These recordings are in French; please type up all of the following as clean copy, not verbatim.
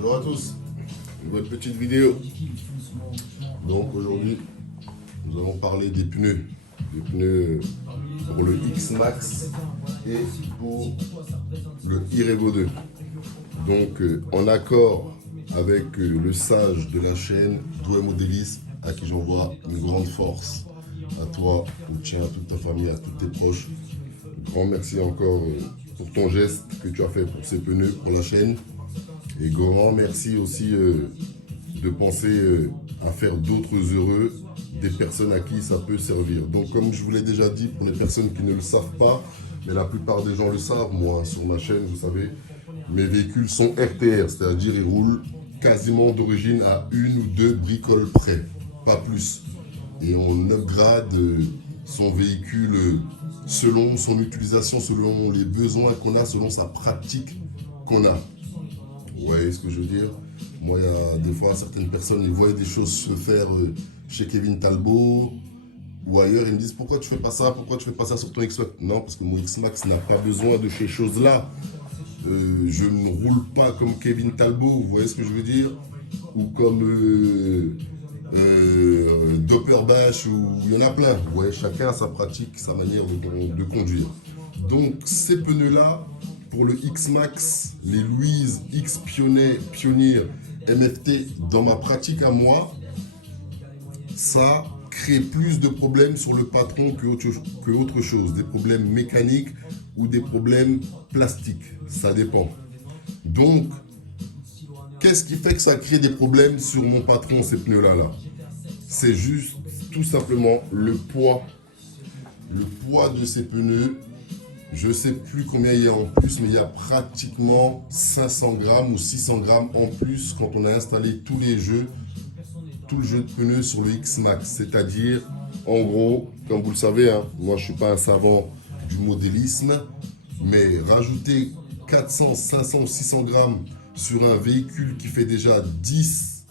Bonjour à tous, une nouvelle petite vidéo. Donc aujourd'hui, nous allons parler des pneus pour le X-Max et pour le iRevo 2. Donc en accord avec le sage de la chaîne Doué Modélisme, à qui j'envoie une grande force. À toi, au tien, à toute ta famille, à tous tes proches. Grand merci encore pour ton geste que tu as fait pour ces pneus, pour la chaîne. Et grand merci aussi de penser à faire d'autres heureux, des personnes à qui ça peut servir. Donc comme je vous l'ai déjà dit, pour les personnes qui ne le savent pas, mais la plupart des gens le savent, moi, sur ma chaîne, vous savez, mes véhicules sont RTR, c'est-à-dire ils roulent quasiment d'origine à une ou deux bricoles près, pas plus. Et on upgrade son véhicule selon son utilisation, selon les besoins qu'on a, selon sa pratique qu'on a. Vous voyez ce que je veux dire? Moi, il y a des fois, certaines personnes, ils voient des choses se faire chez Kevin Talbot ou ailleurs. Ils me disent, pourquoi tu fais pas ça? Pourquoi tu fais pas ça sur ton X-Max? Non, parce que mon X-Max n'a pas besoin de ces choses-là. Je ne roule pas comme Kevin Talbot, vous voyez ce que je veux dire? Ou comme Doppelbach, ou il y en a plein. Vous voyez, chacun a sa pratique, sa manière de conduire. Donc, ces pneus-là, pour le X-Max, les Louise X Pioneer MFT, dans ma pratique à moi, ça crée plus de problèmes sur le patron que autre chose. Des problèmes mécaniques ou des problèmes plastiques. Ça dépend. Donc, qu'est-ce qui fait que ça crée des problèmes sur mon patron, ces pneus-là C'est juste, tout simplement, le poids. Le poids de ces pneus. Je ne sais plus combien il y a en plus, mais il y a pratiquement 500 grammes ou 600 grammes en plus quand on a installé tout le jeu de pneus sur le X-Max. C'est-à-dire, en gros, comme vous le savez, hein, moi je ne suis pas un savant du modélisme, mais rajouter 400, 500 ou 600 grammes sur un véhicule qui fait déjà 10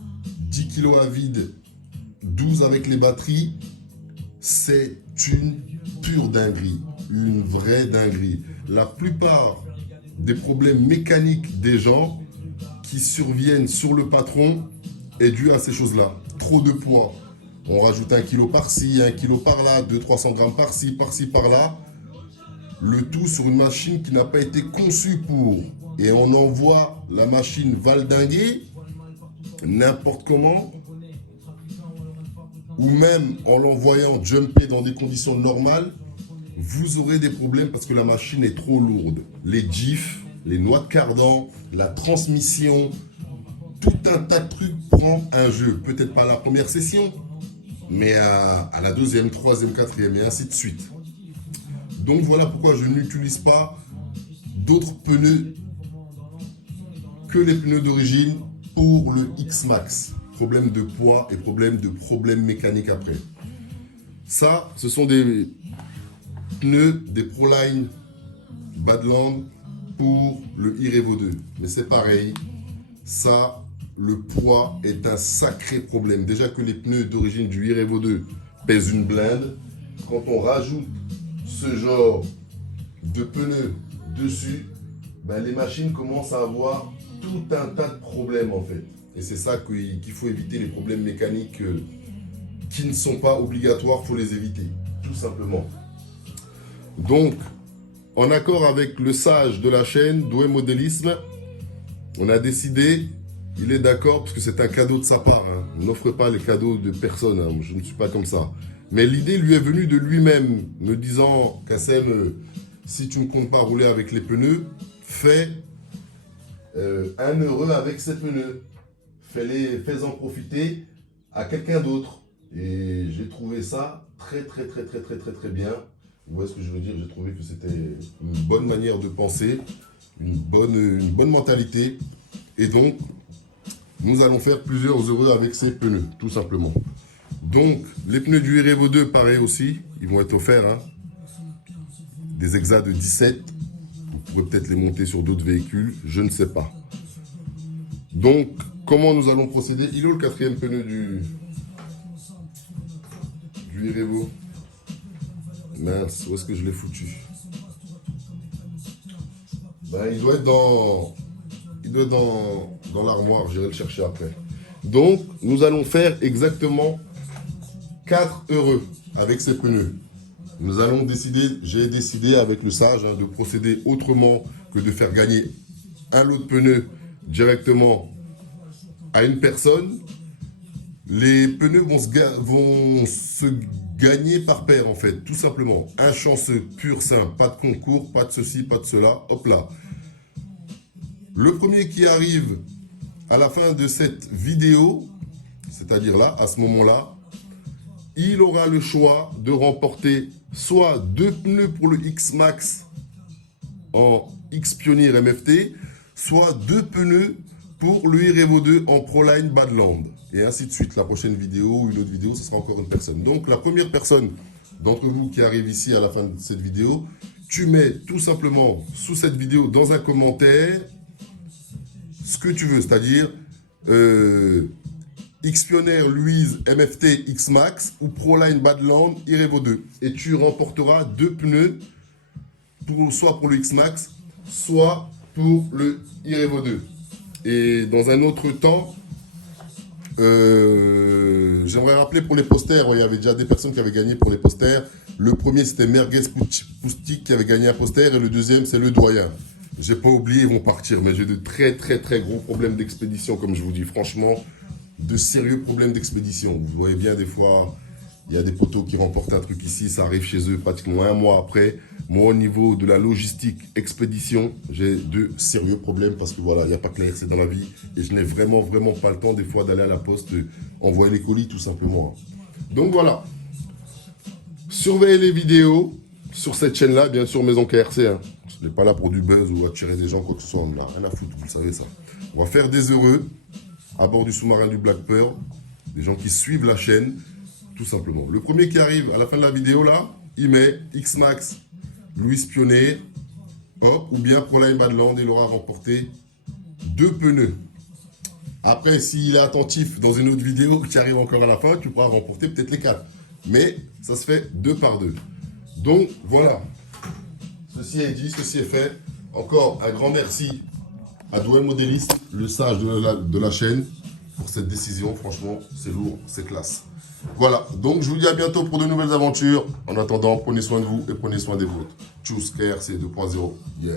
kg à vide, 12 avec les batteries, c'est une pure dinguerie. Une vraie dinguerie. La plupart des problèmes mécaniques des gens qui surviennent sur le patron est dû à ces choses-là. Trop de poids. On rajoute 1 kg par-ci, 1 kg par-là, 200-300 grammes par-ci, par-là. Le tout sur une machine qui n'a pas été conçue pour. Et on envoie la machine valdinguer n'importe comment, ou même en l'envoyant jumper dans des conditions normales, vous aurez des problèmes parce que la machine est trop lourde. Les diffs, les noix de cardan, la transmission, tout un tas de trucs prend un jeu. Peut-être pas à la première session, mais à la deuxième, troisième, quatrième et ainsi de suite. Donc voilà pourquoi je n'utilise pas d'autres pneus que les pneus d'origine pour le X-Max. Problème de poids et problème mécanique après. Ça, ce sont des pneus des Proline Badland pour le iRevo 2. Mais c'est pareil, ça, le poids est un sacré problème. Déjà que les pneus d'origine du iRevo 2 pèsent une blinde, quand on rajoute ce genre de pneus dessus, ben les machines commencent à avoir tout un tas de problèmes en fait. Et c'est ça qu'il faut éviter, les problèmes mécaniques qui ne sont pas obligatoires, il faut les éviter, tout simplement. Donc, en accord avec le sage de la chaîne, Doué Modélisme, on a décidé, il est d'accord, parce que c'est un cadeau de sa part, hein. On n'offre pas les cadeaux de personne, hein. Je ne suis pas comme ça. Mais l'idée lui est venue de lui-même, me disant, Kassem, si tu ne comptes pas rouler avec les pneus, fais un heureux avec ces pneus. Fais-en profiter à quelqu'un d'autre. Et j'ai trouvé ça très bien. Vous voyez ce que je veux dire? J'ai trouvé que c'était une bonne manière de penser, une bonne mentalité. Et donc, nous allons faire plusieurs heureux avec ces pneus, tout simplement. Donc, les pneus du iRevo 2, pareil aussi, ils vont être offerts. Hein. Des Exa de 17. Vous pourrez peut-être les monter sur d'autres véhicules, je ne sais pas. Donc, comment nous allons procéder? Il est où le quatrième pneu du iRevo? Mince, où est-ce que je l'ai foutu? Ben, il doit être Il doit être dans l'armoire, j'irai le chercher après. Donc, nous allons faire exactement 4 heureux avec ces pneus. Nous allons décider, j'ai décidé avec le sage de procéder autrement que de faire gagner un lot de pneus directement à une personne. Les pneus vont se gagner par paire en fait, tout simplement. Un chanceux pur sain, pas de concours, pas de ceci, pas de cela, hop là. Le premier qui arrive à la fin de cette vidéo, c'est-à-dire là, à ce moment-là, il aura le choix de remporter soit 2 pneus pour le X-Max en X-Pioneer MFT, soit 2 pneus pour le Irevo 2 en Proline Badland. Et ainsi de suite. La prochaine vidéo ou une autre vidéo, ce sera encore une personne. Donc, la première personne d'entre vous qui arrive ici à la fin de cette vidéo, tu mets tout simplement sous cette vidéo dans un commentaire ce que tu veux, c'est-à-dire X-Pioneer Louise MFT X-Max ou Proline Badland Irevo 2. Et tu remporteras 2 pneus, soit pour le X-Max, soit pour le Irevo 2. Et dans un autre temps, j'aimerais rappeler pour les posters, il y avait déjà des personnes qui avaient gagné pour les posters. Le premier, c'était Merguez Poustik qui avait gagné un poster et le deuxième, c'est le doyen. J'ai pas oublié, ils vont partir, mais j'ai de très gros problèmes d'expédition, comme je vous dis. Franchement, de sérieux problèmes d'expédition. Vous voyez bien, des fois, il y a des poteaux qui remportent un truc ici, ça arrive chez eux pratiquement un mois après. Moi, au niveau de la logistique expédition, j'ai de sérieux problèmes parce que voilà, il n'y a pas que la RC dans la vie et je n'ai vraiment pas le temps des fois d'aller à la poste, envoyer les colis tout simplement. Donc voilà, surveillez les vidéos sur cette chaîne-là, bien sûr Maison KRC. Hein. Je n'ai pas là pour du buzz ou attirer des gens, quoi que ce soit, on n'a rien à foutre, vous le savez ça. On va faire des heureux à bord du sous-marin du Black Pearl, des gens qui suivent la chaîne, tout simplement. Le premier qui arrive à la fin de la vidéo là, il met X-Max Louis Pioneer, hop, ou bien Proline Badland, il aura remporté 2 pneus. Après, s'il est attentif dans une autre vidéo qui arrive encore à la fin, tu pourras remporter peut-être les 4. Mais ça se fait 2 par 2. Donc voilà, ceci est dit, ceci est fait. Encore un grand merci à Douel Modéliste, le sage de la chaîne, pour cette décision. Franchement, c'est lourd, c'est classe. Voilà, donc je vous dis à bientôt pour de nouvelles aventures. En attendant, prenez soin de vous et prenez soin des vôtres. Tchuss, KRC 2.0. Yeah.